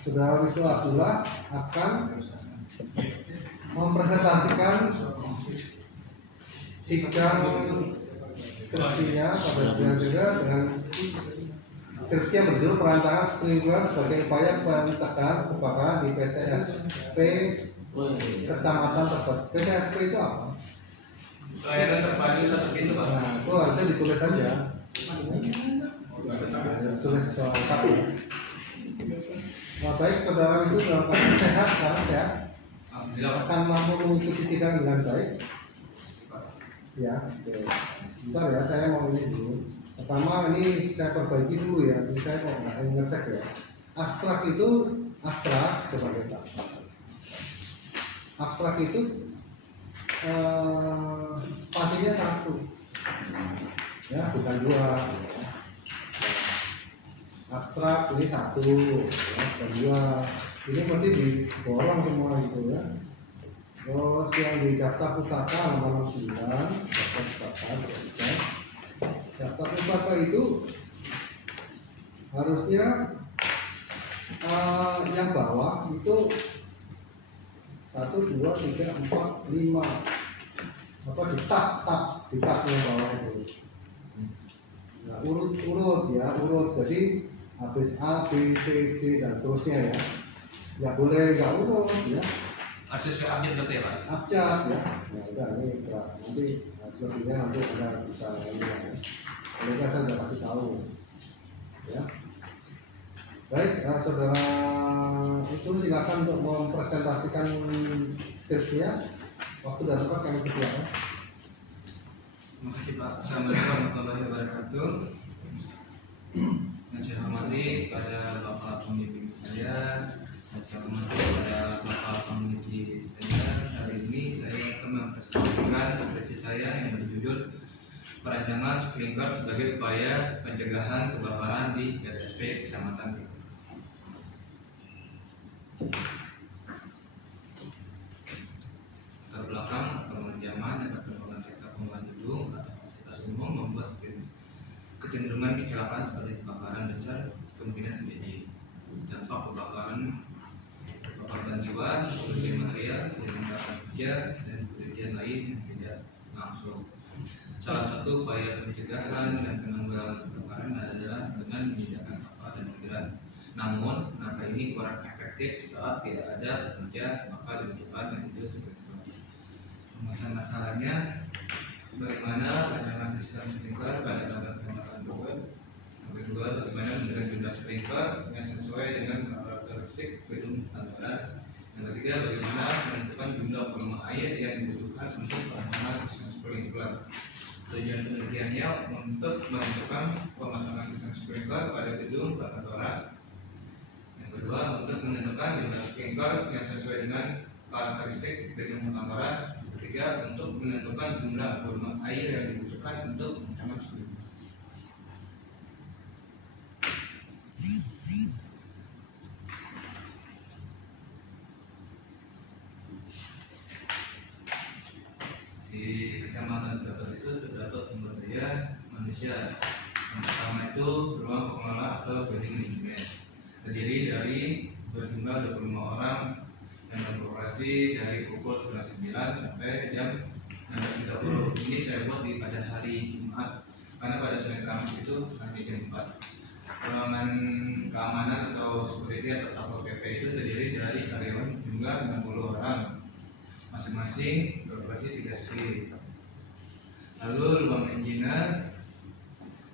Saudara Wisnu Abdullah akan mempresentasikan sidang skripsinya pada bulan juga dengan skripsi yang berjudul perancangan sprinkler sebagai upaya pencegahan kebakaran di PTSP kecamatan tersebut. PTSP itu apa? Layanan terpadu satu pintu, Pak. Nah, itu harusnya ditulis saja. Tulis soal satu. Nah, baik saudara itu dalam keadaan sehat, sekarang ya, akan mampu mengikuti sidang dengan baik. Ya, oke. Bentar ya, saya mau ini dulu. Pertama ini saya perbaiki dulu ya, jadi saya kok nggak ngecek ya. Abstrak itu coba kita. Abstrak itu spasinya satu, ya bukan dua. Ya. Abstrak ini satu, ya, bukan dua. Ini pasti diborong semua gitu ya. Terus yang di daftar pustaka halaman 9, daftar pustaka, ya. Daftar pustaka itu harusnya yang bawah itu 1, 2, 3, 4, 5 apa di tab yang bawah itu. Nah, urut ya, jadi habis A, B, C, D dan terusnya ya. Nggak boleh nggak urut ya. Akses ke abjad berarti ya, Pak? Abjad ya. Nah, udah ini nanti selebihnya nanti Anda bisa ini ya. Kalau saya sudah kasih tahu ya. Baik, saudara itu silakan untuk mempresentasikan skripsinya. Waktu dan tempat kami persilakan. Terima kasih, Pak. Assalamualaikum warahmatullahi wabarakatuh. Yang saya hormati pada Bapak pembimbing saya, saya hormati pada Bapak peneliti saya. Hari ini saya akan mempresentasikan skripsi saya yang berjudul perancangan sprinkler sebagai upaya pencegahan kebakaran di PTSP Kecamatan P. Latar belakang pengerjaan dan perkembangan sektor pembangunan gedung atau fasilitas umum membuat kecenderungan kecelakaan seperti kebakaran besar kemungkinan terjadi. Dampak kebakaran jiwa seperti material, kebakaran kerja dan kejadian lain yang tidak langsung. Salah satu upaya pencegahan dan penanggulangan kebakaran adalah dengan menyediakan kapal dan hidran. Namun, langkah ini kurang efektif saat tidak ada pekerja maka lebih cepat dan itu seperti itu. Masalahnya, bagaimana rancangan sistem sprinkler pada tingkat kecamatan tersebut. Yang kedua, bagaimana menentukan jumlah sprinkler yang sesuai dengan karakteristik gedung kantoran. Yang ketiga, bagaimana menentukan jumlah volume air yang dibutuhkan untuk perancangan sistem sprinkler. Tujuan penelitiannya untuk menentukan pemasangan sistem sprinkler pada gedung perkantoran. Yang kedua, untuk menentukan jumlah sprinkler yang sesuai dengan karakteristik gedung perkantoran. Yang ketiga, untuk menentukan jumlah volume air yang dibutuhkan untuk perancangan sprinkler. Di kecamatan Tebet itu terdapat sumber daya manusia. Yang pertama itu ruang pengelola atau building management, terdiri dari berjumlah 25 orang yang beroperasi dari pukul 9 sampai jam 16.30. Ini saya buat pada hari Jumat karena pada Senin Kamis itu nanti jam 4. Ruangan keamanan atau security atau satpol pp itu terdiri dari karyawan jumlah 60 orang, masing-masing beroperasi 3 shift. Lalu ruang engineer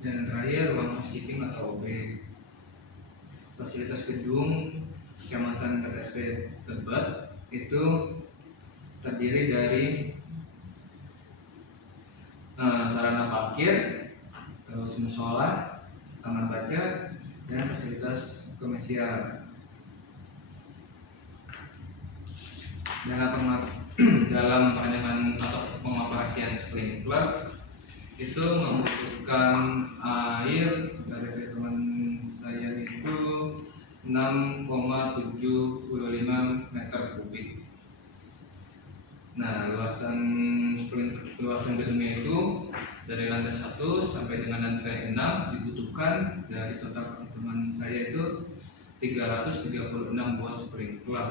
dan terakhir ruang housekeeping atau OB. Fasilitas gedung Kecamatan PTSP Tebet itu terdiri dari sarana parkir, terus musola, taman baca, dan fasilitas komersial. Dalam perancangan atau pengoperasian sprinkler itu membutuhkan air dari perhitungan saya itu 6,75 meter kubik. Nah, luasan gedungnya itu dari lantai 1 sampai dengan lantai 6 dibutuhkan dari total perhitungan saya itu 336 buah sprinkler.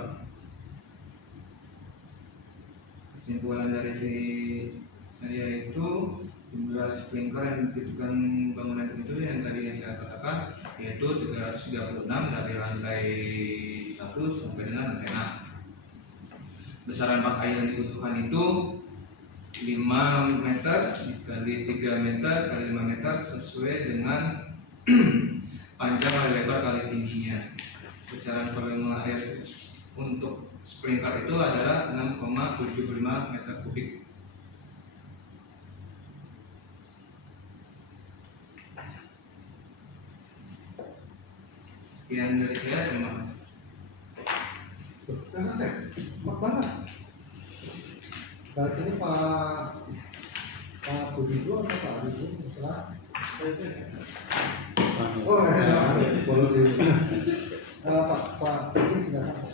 Kesimpulan dari saya itu, jumlah sprinkler yang dibutuhkan bangunan itu yang tadi yang saya katakan yaitu 336 dari lantai 1 sampai dengan lantai 6. Besaran bak air yang dibutuhkan itu 5 meter kali 3 meter kali 5 meter sesuai dengan panjang kali lebar kali tingginya. Besaran volume air untuk sprinkler itu adalah 6,75 meter kubik. Sekian dari saya, terima kasih. Sudah selesai? Mak banget. Saat ini Pak Budi itu atau Pak Adi itu? Masalah? Oh, boleh di. Pak Budi silakan.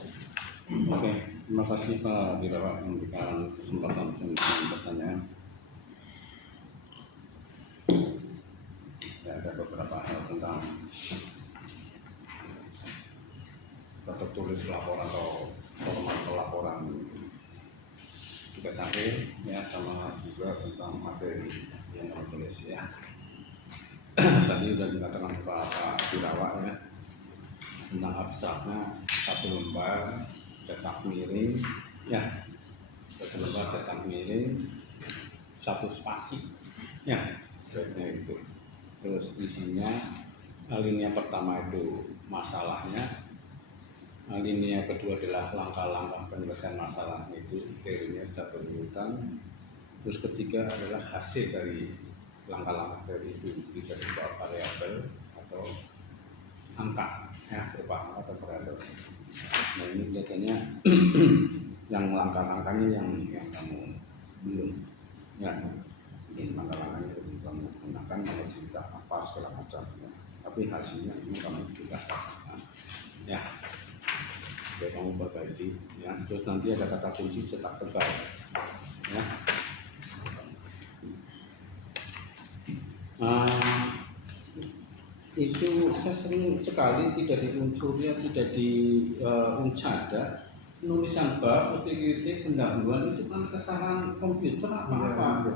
Oke, terima kasih Pak Wirawan memberikan kesempatan untuk pertanyaan. Ya, ada beberapa hal tentang tertulis laporan atau format laporan tugas akhir ya, sama juga tentang materi yang tertulis ya. Tadi sudah dikatakan Pak Wirawan ya tentang abstraknya, 1 lembar cetak miring ya, 1 lembar cetak miring, 1 spasi ya, baiknya itu. Terus isinya alinea pertama itu masalahnya, alinea kedua adalah langkah-langkah penyelesaian masalah itu teorinya secara berurutan. Terus ketiga adalah hasil dari langkah-langkah dari itu, bisa berupa variabel atau angka ya, berupa angka atau variabel. Nah ini kelihatannya yang langkah-langkahnya yang kamu belum ya, ini langkah-langkahnya belum kamu gunakan, mau cerita apa segala macam ya. Tapi hasilnya ini kamu juga ya, biar kamu perbaiki ya. Terus nanti ada kata kunci cetak tebal ya. Itu saya sering sekali tidak di unsur ya, tidak di uncada nulisan bab mesti kritik pendahuluan itu kan kesalahan komputer apa-apa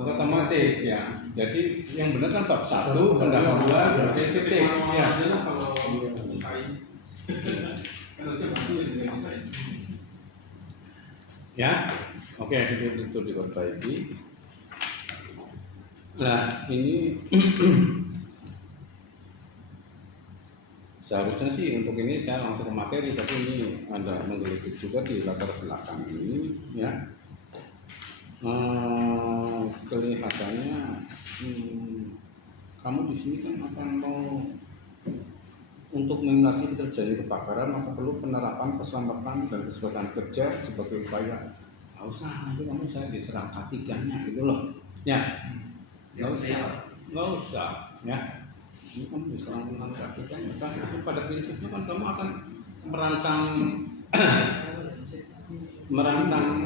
otomatis ya. Jadi yang benar kan bab 1 pendahuluan titik ya. Ya, oke, itu diperbaiki. Nah ini seharusnya sih untuk ini saya langsung ke materi, tapi ini ada menggelitik juga di latar belakang ini ya. Kelihatannya kamu di sini kan akan mau untuk mengatasi terjadi kebakaran, maka perlu penerapan keselamatan dan keselamatan kerja sebagai upaya. Nggak usah nanti kamu saya diserang K3-nya gitu loh ya. Nggak usah ya. Ini kan diserang dengan K3-nya. Tapi pada prinsipnya kan kamu akan merancang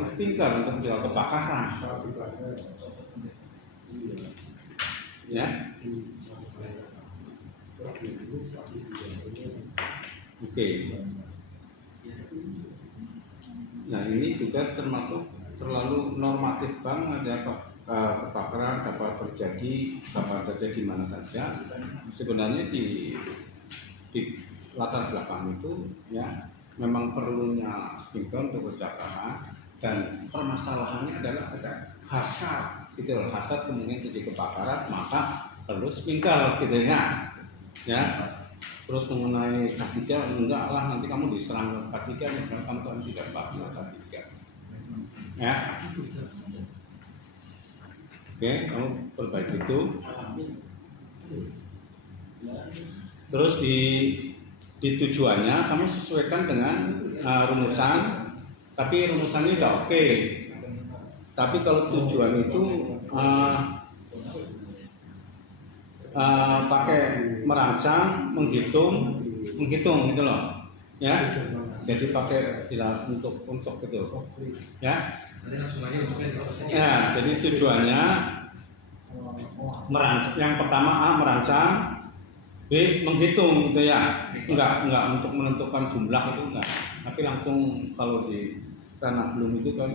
sprinkler untuk menjaga kebakaran ya. Oke. Nah ini juga termasuk terlalu normatif banget ya Pak. Kebakaran dapat terjadi kapan saja di mana saja. Sebenarnya di latar belakang itu ya memang perlunya sprinkler untuk kebakaran, dan permasalahannya adalah ada hasad gitu loh. Hasad kemungkinan terjadi kebakaran, maka perlu sprinkler gitu ya. Terus mengenai K3 enggak lah, nanti kamu diserang K3 karena kamu tidak pasti K3 ya. Oke, kamu perbaiki itu. Terus di tujuannya kamu sesuaikan dengan rumusan, tapi rumusannya udah oke. Tapi kalau tujuan itu pakai merancang, menghitung gitu loh ya. Jadi pakai tidak untuk gitu ya. Ya, jadi tujuannya merancang. Yang pertama merancang, B. Menghitung gitu ya, enggak untuk menentukan jumlah itu enggak, tapi langsung kalau di ranah belum itu kan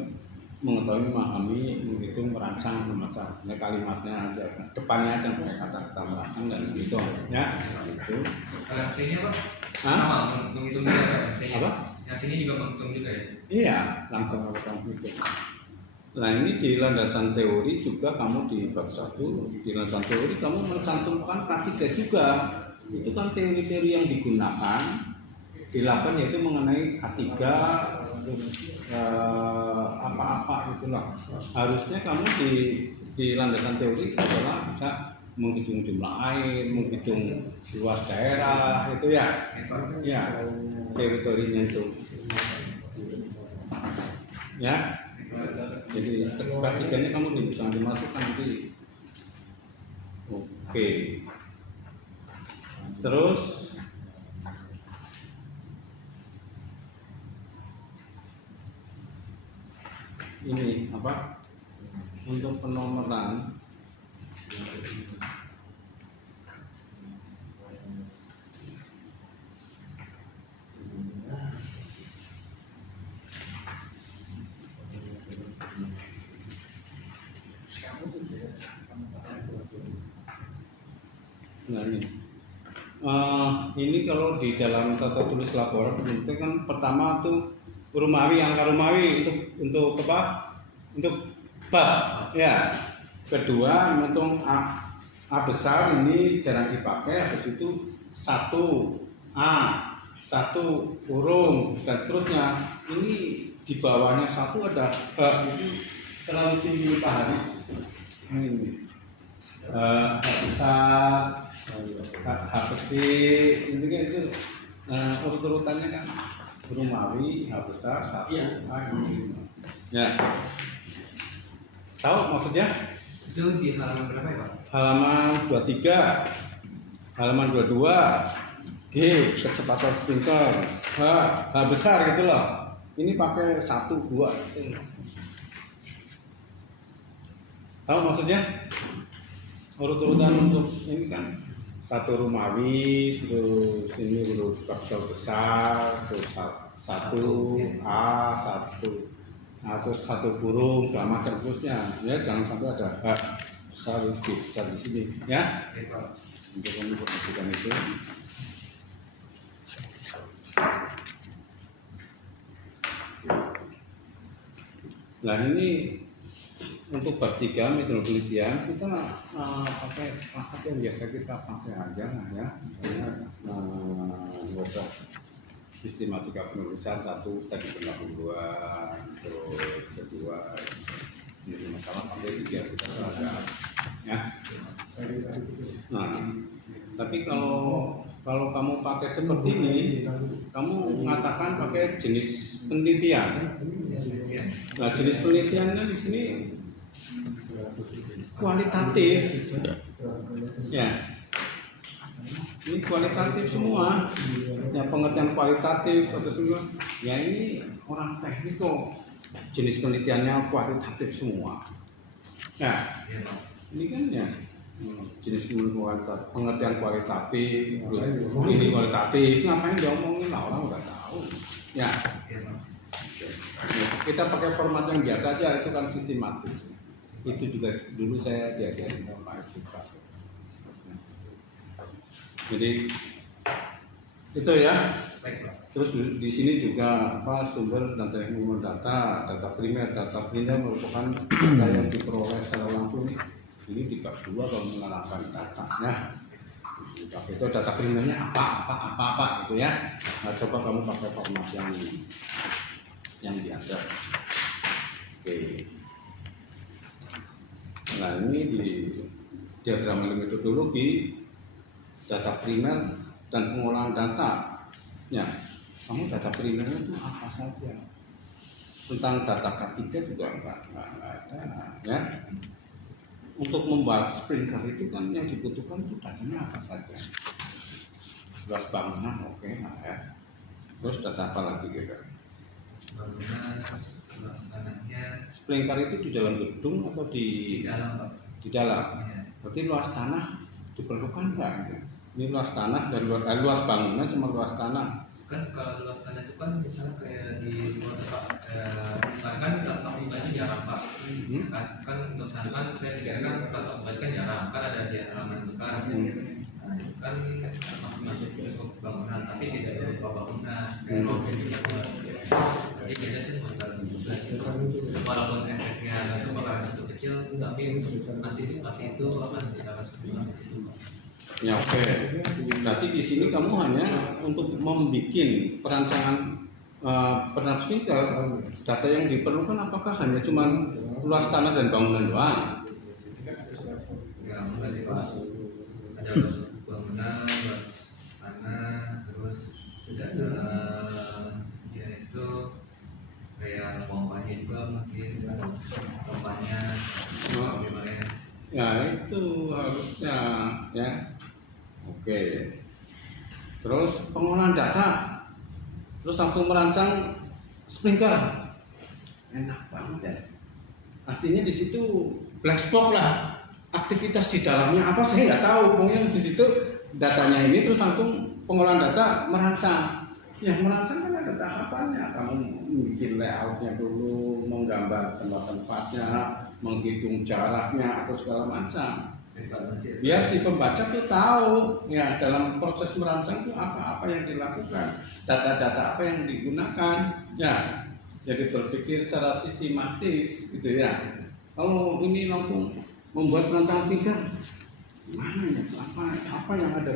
mengetahui, memahami, menghitung, merancang, membaca. Nah, kalimatnya aja, depannya aja pakai kata-kata merancang dan gitu ya. Itu. Kalau yang sini apa? Hah? Sama menghitung juga kan yang sini. Apa? Yang sini juga menghitung juga ya. Iya, langsung melakukan itu. Nah ini di landasan teori juga kamu di bab 1, di landasan teori kamu mencantumkan K3 juga. Itu kan teori-teori yang digunakan di 8 yaitu mengenai K3 terus apa-apa itulah. Harusnya kamu di landasan teori adalah bisa menghitung jumlah air, menghitung luas daerah itu ya. Ya, teori-teorinya itu. Ya. Jadi ketiganya kamu jangan dimasukkan nanti. Oke. Terus ini apa? Untuk penomoran nah ini kalau di dalam tata tulis laporan itu kan pertama tuh rumawi, angka rumawi untuk apa? Untuk bab ya. Kedua menghitung A besar ini jarang dipakai, habis itu 1A, 1 urung dan seterusnya. Ini di bawahnya 1 ada H, itu terlalu tinggi Pak Hari. Ini besar, H kecil, intinya itu urut-urutannya kan rumawi, H besar, 1, A ini. Ya, tahu maksudnya? Itu di halaman berapa ya Pak? Halaman 23, halaman 22, G kecepatan sprinkler, H besar gitu loh. Ini pakai 1, 2 itu. Tahu maksudnya? Urut-urutan untuk ini kan 1 rumawi, terus ini huruf kapital besar, terus 1 A, 1 terus 1 burung segala macam terusnya. Ya jangan sampai ada H besar di sini ya. Untuk kamu perhatikan itu. Nah ini untuk bab 3 metode penelitian kita pakai sepakat yang biasa kita pakai aja lah ya, misalnya nggak usah sistematika penulisan 1 studi pendahuluan, terus kedua jadi masalah sampai 3 kita seragam ya. Nah tapi kalau kamu pakai seperti ini, kamu mengatakan pakai jenis penelitian. Nah jenis penelitiannya di sini kualitatif ya, ini kualitatif semua ya, pengertian kualitatif atau semua ya, ini orang teknik kok jenis penelitiannya kualitatif semua ya. Ini kan ya jenis pengertian kualitatif, ini kualitatif, ngapain diomongin lah, orang nggak tahu ya. Kita pakai format yang biasa aja, itu kan sistematis. Itu juga dulu saya diajarin sama Pak. Jadi itu ya. Terus di sini juga apa sumber dan teknik data primer merupakan data yang diperoleh secara langsung. Ini di bab 2 kalau menerangkan datanya. Itu data primernya apa gitu ya. Nah, coba kamu pakai format yang biasa. Oke. Nah ini di diagram metodologi data primer dan pengolahan data. Ya, kamu data primernya itu apa saja? Tentang data K3 juga enggak ada ya. Untuk membuat sprinkler itu kan yang dibutuhkan itu datanya apa saja? Luas bangunan oke, nah ya. Terus data apa lagi kira? Bangunan, luas tanahnya. Sprinkler itu di dalam gedung atau di dalam Pak? Di dalam. Ya. Berarti luas tanah diperlukan enggak? Ini luas tanah dan luas bangunan cuma luas tanah. Kan kalau luas tanah itu kan misalnya kayak di luar tempat misalkan kan tempat pribadi jarang pak. Kan untuk sana kan saya kira kan tempat pribadi kan jarang, kan ada di halaman itu kan. Nah, itu kan masih untuk bangunan, tapi tidak berupa bangunan. Mobil juga buat. Jadi kita sih walaupun efeknya itu bakal satu kecil, tapi untuk antisipasi itu apa kita harus di situ. Ya oke. Berarti di sini kamu hanya untuk membuat perancangan penafs tinggal. Data yang diperlukan apakah hanya cuma luas tanah dan bangunan doang? Ya enggak sih pak. Ada luas bangunan, luas tanah, terus sudah ada ya itu kayak pompanya juga mungkin pompanya gimana? Ya itu harusnya ya. Oke. Terus pengolahan data, terus langsung merancang sprinkler, enak banget ya. Artinya di situ black box lah, aktivitas di dalamnya apa saya nggak tahu. Pokoknya di situ datanya ini terus langsung pengolahan data merancang. Yang merancang kan ada tahapannya. Kamu bikin layoutnya dulu, menggambar tempat-tempatnya, menghitung jaraknya atau segala macam. Biar si pembaca tuh tahu ya dalam proses merancang itu apa yang dilakukan, data-data apa yang digunakan ya. Jadi berpikir secara sistematis gitu ya. Kalau ini langsung membuat rancangan tinggal, mana ya apa yang ada,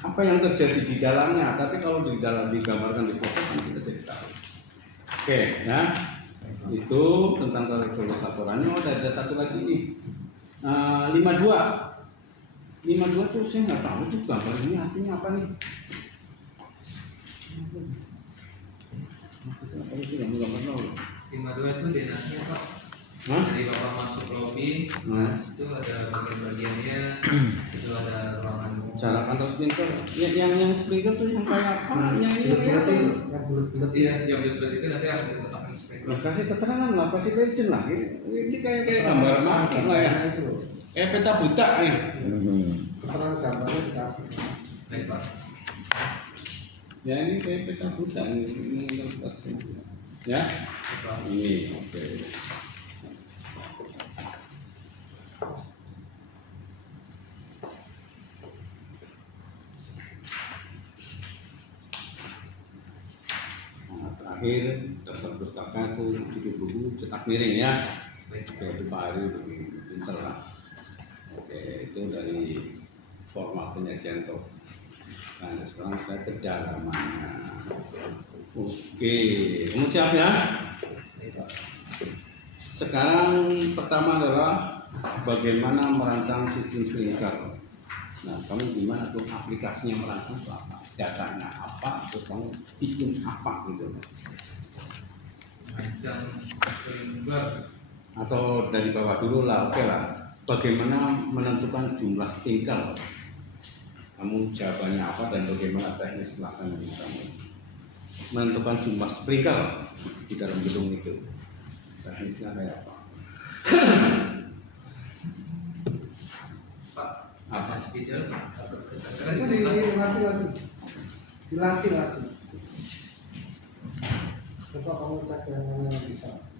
apa yang terjadi di dalamnya. Tapi kalau di dalam digambarkan di foto kan kita jadi tahu. Oke, ya itu tentang kalkulus laporannya. Ada satu lagi nih. 52 tuh saya nggak tahu tuh gambar ini artinya apa nih? Apa itu yang gambar nol? 52 itu denasnya pak. Dari bapak masuk lobby, itu ada bagian-bagiannya, itu ada ruangan. Cara kantor sprinkler, yang sprinkler tuh yang kayak apa? Yang ini kayak bulat-bulat. Iya, yang bulat itu nanti akan ditetapkan sprinkler. Nah, kasih keterangan lah, kasih legend lah. Ini kayak gambar mati lah ya. Peta buta ya. Keterangan gambarnya dikasih. Baik pak. Ya ini kayak peta buta ini ya. Ini oke. Terakhir daftar pustaka itu cukup buku cetak miring ya. Itu Pak Ari pinter lah. Oke, itu dari format penyajian toh. Nah, sekarang saya kedalamannya. Oke, kamu siap ya? Sekarang pertama adalah bagaimana merancang sistem sprinkler. Nah, kamu gimana tuh aplikasinya merancang itu apa? Datanya apa? Terus kamu bikin apa gitu? Merancang sprinkler. Atau dari bawah dulu lah, oke lah. Bagaimana menentukan jumlah sprinkler? Kamu jawabannya apa dan bagaimana teknis pelaksanaan kamu menentukan jumlah sprinkler di dalam gedung itu? Teknisnya kayak apa? Pak, Apa? spidol pak. Itu dilatih lagi. Coba kamu cek yang mana yang bisa.